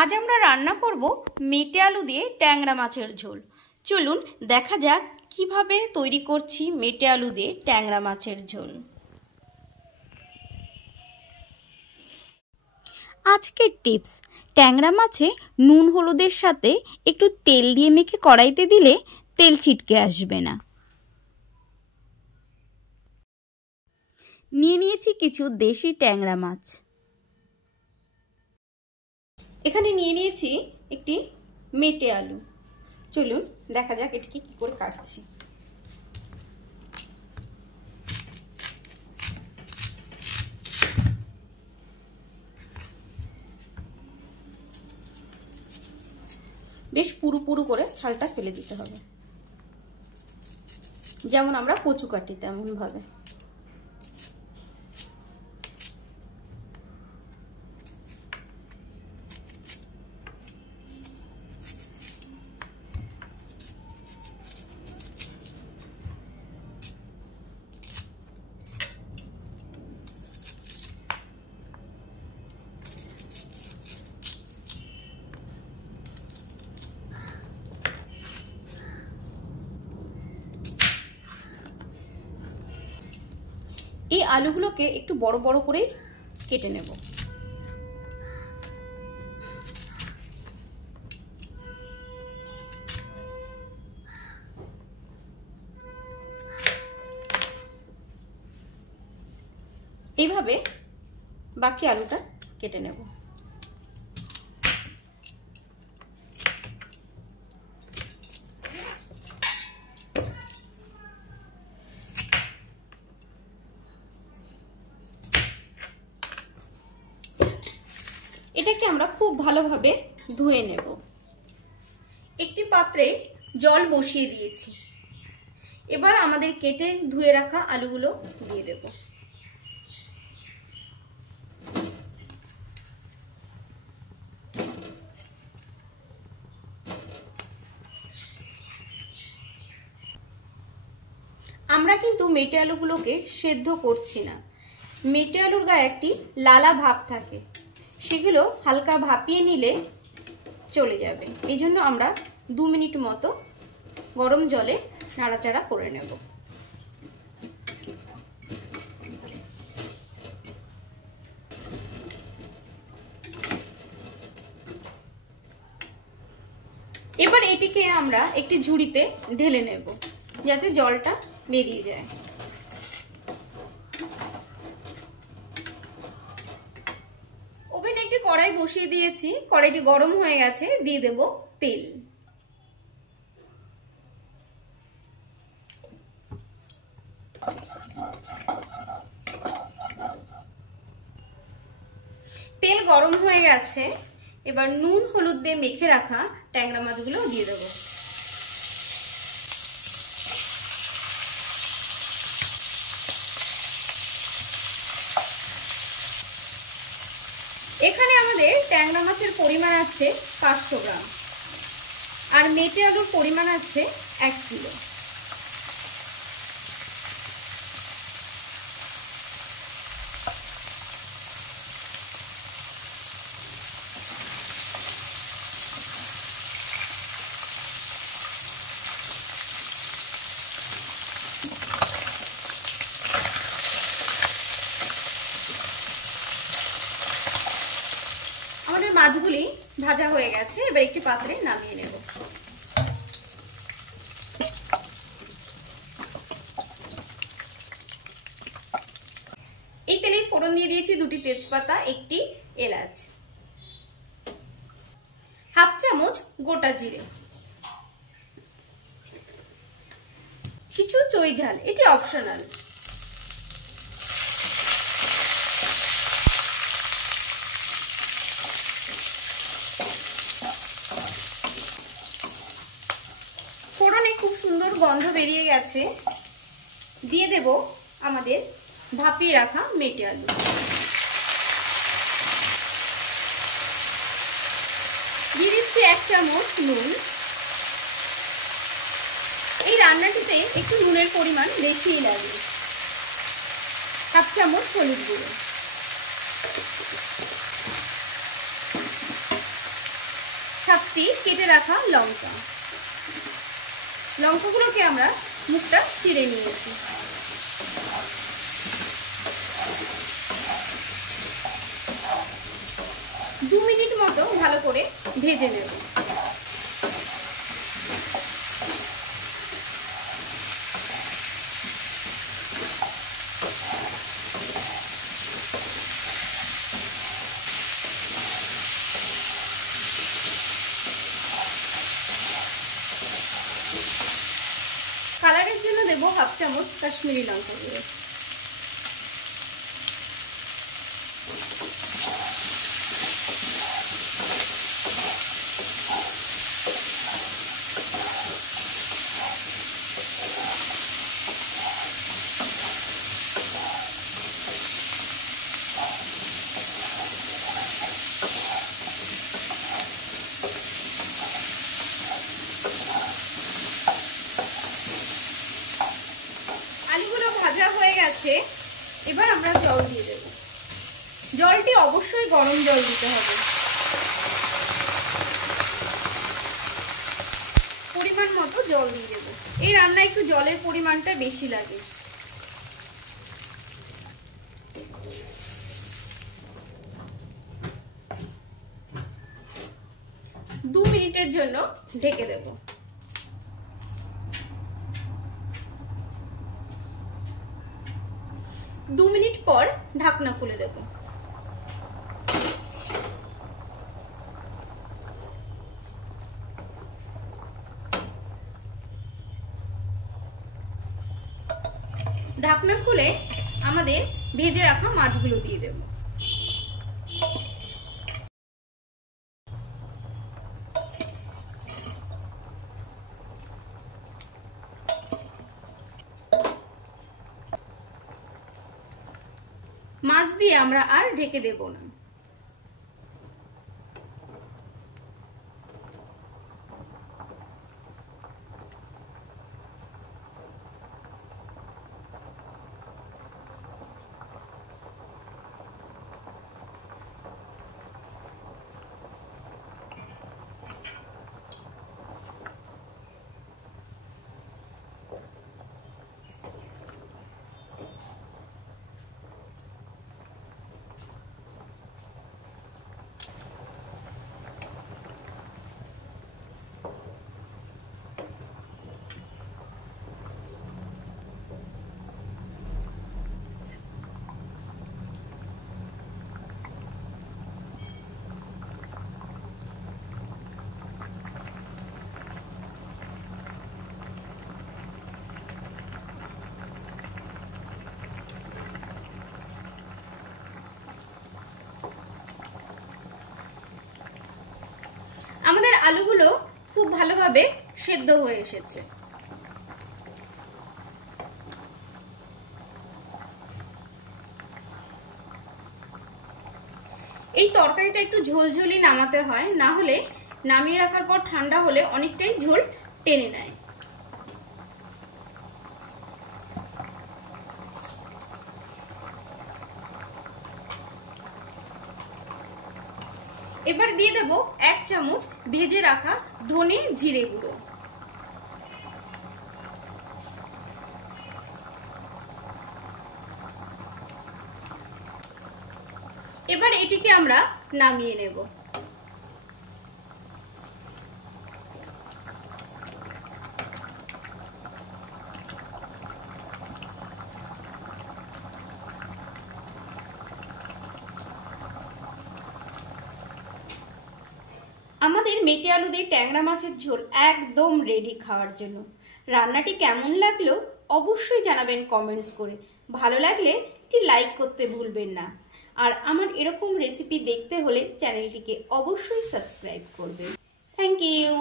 আজ আমরা রান্না করব মেটে আলু দিয়ে ট্যাংরা মাছের ঝোল। চলুন দেখা যাক কিভাবে তৈরি করছি মেটে আলু দিয়ে ট্যাংরা মাছের ঝোল। আজকের টিপস, ট্যাংরা মাছে নুন হলুদের সাথে একটু তেল দিয়ে মেখে কড়াইতে দিলে তেল ছিটকে আসবে না। নিয়ে নিয়েছি কিছু দেশি ট্যাংরা মাছ। এখানে নিয়ে নিয়েছি একটি মেটে আলু। চলুন দেখা যাক এটাকে কি করে কাটছি। বেশ পুরু পুরু করে ছালটা ফেলে দিতে হবে, যেমন আমরা কচু কাটি তেমন ভাবে। এই আলুগুলোকে একটু বড় বড় করে কেটে নেব। এইভাবে বাকি আলুটা কেটে নেব। এটাকে আমরা খুব ভালোভাবে ধুয়ে নেব। একটি পাত্রে জল বসিয়ে দিয়েছি। এবার আমাদের কেটে ধুয়ে রাখা আলুগুলো দিয়ে দেব। আমরা কিন্তু মেটে আলুগুলোকে সেদ্ধ করছি না। মেটে আলুর গায়ে একটি লালা ভাব থাকে, সেগুলো হালকা ভাপিয়ে নিলে চলে যাবে। এই জন্য আমরা 2 মিনিট মতো গরম জলে নাড়াচাড়া করে নেব। এবার এটিকে আমরা একটি ঝুড়িতে ঢেলে নেব, যাতে জলটা বেরিয়ে যায়। ওভেনে একটি কড়াই বসিয়ে দিয়েছি, কড়াইটি গরম হয়ে গেছে। দিয়ে দেব তেল। তেল গরম হয়ে গেছে। এবার নুন হলুদ দিয়ে মেখে রাখা ট্যাংরা মাছগুলো দিয়ে দেব। এখানে আমাদের ট্যাংরা মাছের পরিমাণ আছে 500 গ্রাম, আর মেটে আলুর পরিমাণ আছে 1 কিলো। আমাদের মাছগুলি ভাজা হয়ে গেছে। এবার একটি পাত্রে নামিয়ে নেব। এই তেলে ফোড়ন দিয়ে দিয়েছি 2টি তেজপাতা, 1টি এলাচ, 1/2 চামচ গোটা জিরে, কিছু চই ঝাল, এটি অপশনাল। ফোড়নে খুব সুন্দর গন্ধ বেরিয়ে গেছে। দিয়ে দেব আমাদের ভাপিয়ে রাখা মেটে আলু। দিয়ে দিচ্ছি 1 চামচ নুন। এই রান্নাটিতে একটু নুনের পরিমাণ বেশিই লাগে। 1/2 চামচ হলুদ গুঁড়ো, 7টি কেটে রাখা লঙ্কা। লঙ্কাগুলোকে আমরা মুখটা চিড়ে নিয়েছি। দু মিনিট মতো ভালো করে ভেজে নেব। কালারের জন্য দেব হাফ চামচ কাশ্মীরি লঙ্কা গুঁড়ো। আলুগুলো ভাজা হয়ে গেছে, এবার আমরা জল দিয়ে দেব। জলটি অবশ্যই গরম জল দিতে হবে। পরিমাণ মতো জল দিয়ে দেব। এই রান্নায় একটু জলের পরিমাণটা বেশি লাগে। দু মিনিটের জন্য ঢেকে দেব। দু মিনিট পর ঢাকনা খুলে দেব। ঢাকনা খুলে আমাদের ভেজে রাখা মাছগুলো দিয়ে দেব। মাছ দিয়ে আমরা আর ঢেকে দেব না। আমাদের আলুগুলো খুব ভালোভাবে সেদ্ধ হয়ে এসেছে। এই তরকারিটা একটু ঝোলঝোলি নামাতে হয়, না হলে নামিয়ে রাখার পর ঠান্ডা হলে অনেকটাই ঝোল টেনে নেয়। এবার দিয়ে দেব 1 চামচ ভেজে রাখা ধনে জিরে গুঁড়ো। এবার এটিকে আমরা নামিয়ে নেব। আমাদের মেটে আলু দিয়ে ট্যাংরা মাছের ঝোল একদম রেডি খাওয়ার জন্য। রান্নাটি কেমন লাগলো অবশ্যই জানাবেন কমেন্টস করে। ভালো লাগলে একটি লাইক করতে ভুলবেন না। আর আমার এরকম রেসিপি দেখতে হলে চ্যানেলটিকে অবশ্যই সাবস্ক্রাইব করবেন। Thank you.